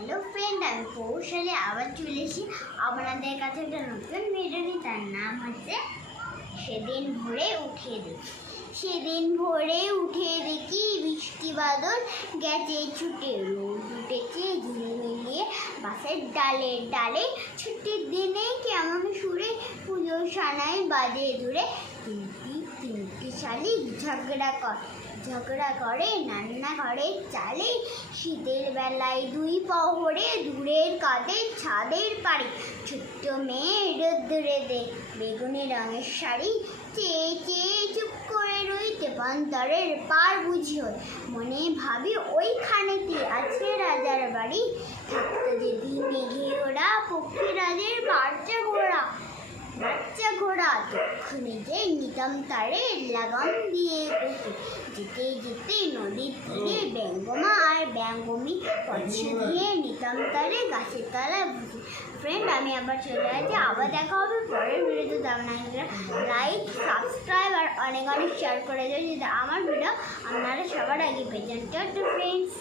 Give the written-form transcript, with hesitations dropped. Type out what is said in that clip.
Hello friend, আমি কৌশলে আবার চলে এসেছি আপনাদের কাছে একটা নতুন ভিডিও নিয়ে। তার নাম হচ্ছে সেদিন ভোরে উঠে দেখি বৃষ্টি বাদল গেছে ছুটে, রোদ উঠেছে ঝিলিমিলিয়ে বাসের ডালে ডালে। ছুটির দিনে কেমন সুরে পুজোর সানায় বাজে দূরে। তিনটি শালিক ঝগড়া করে রান্নাঘরের চালে। শীতের বেলায় দুই প্রহরে দূরের কাঁধে ছাদের পাড়ি। ছোট্ট মেয়ে রোদ্দুরে বেগুনি রঙের শাড়ি চেয়ে চেয়ে চুপ করে রইতে পান্তরের পার বুঝি হয়ে। মনে ভাবি ওইখানে কি আছে রাজার বাড়ি, থাকতো যদি মেঘে ওরা পক্ষীরাজের বাচ্চা ঘোড়া তক্ষুনি যে নিতাম তারে লাগাম দিয়ে বসে। যেতে যেতে নদীর তীরে ব্যঙ্গমা আর ব্যঙ্গমি পয়সা দিয়ে নিতাম তারে গাছের তলায় বসে। ফ্রেন্ড, আমি আবার চলে আসছি, আবার দেখা হবে পরের ভিডিওতে। আপনারা লাইক, সাবস্ক্রাইব আর অনেক শেয়ার করে দেবেন, যদি আমার ভিডিও আপনারা সবার আগে পেয়ে যান। ফ্রেন্ডস।